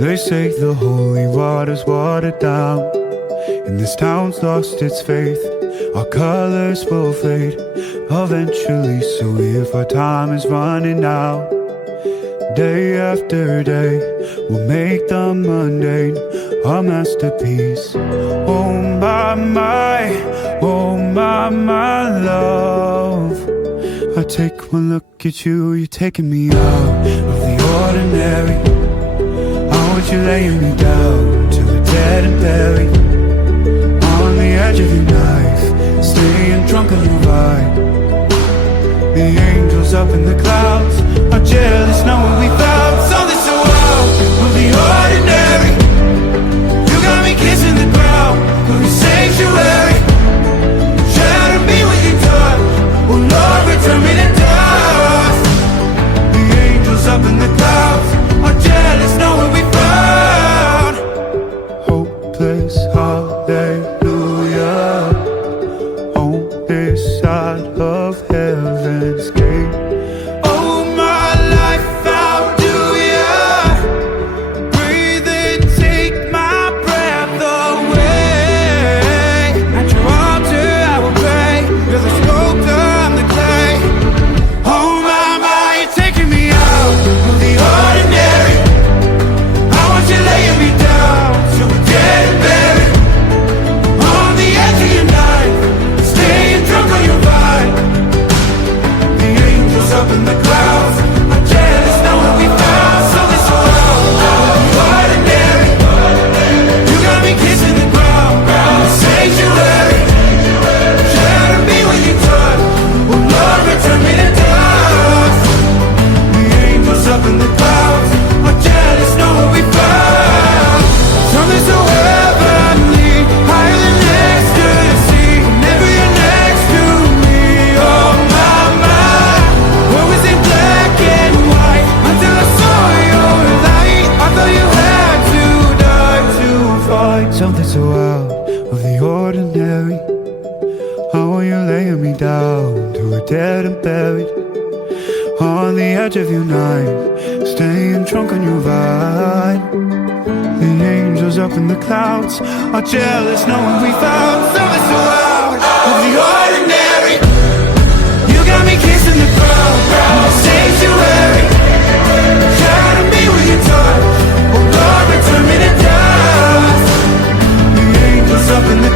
They say the holy water's watered down, and this town's lost its faith. Our colors will fade eventually, so if our time is running out, day after day, we'll make the mundane a masterpiece. Oh my, oh my love. I take one look at you, you're taking me out of the ordinary. I want you laying me down till we're dead and buried, on the edge of your knife, staying drunk on your vibe. The angels up in the clouds are jealous knowing we found something so wild. We'll be ordinary. You got me kissing the ground, we'll be sanctuary. Shatter me with your touch, oh Lord, return me to dust. The angels up in the clouds are jealous knowing we found hopeless hallelujah on this side of heaven's gate. Oh my life, how do ya breathe and take my breath away? At your altar I will pray, you're the sculptor, I'm the clay. Oh my, you're taking me out of the ordinary. I want you laying me down till we're dead and buried, on the edge of your knife, staying drunk on your vine. The angels up in the clouds are jealous knowing we found something so ordinary. You got me kissing the ground, in the sanctuary. Shatter me with your touch, oh Lord, return me to dust. The angels up in the clouds are jealous knowing we found something so heavenly, higher than ecstasy. Whenever you're next to me, oh my, what was in black and white until I saw your light? I thought you had to die to fight something so out of the ordinary. I want you laying me down till we're dead and buried, on the edge of your knife, staying drunk on your vine. The angels up in the clouds are jealous knowing we found something so out of the ordinary. You got me kissing the ground, in the sanctuary. Shatter me with your touch, oh Lord, return me to dust. The angels up in the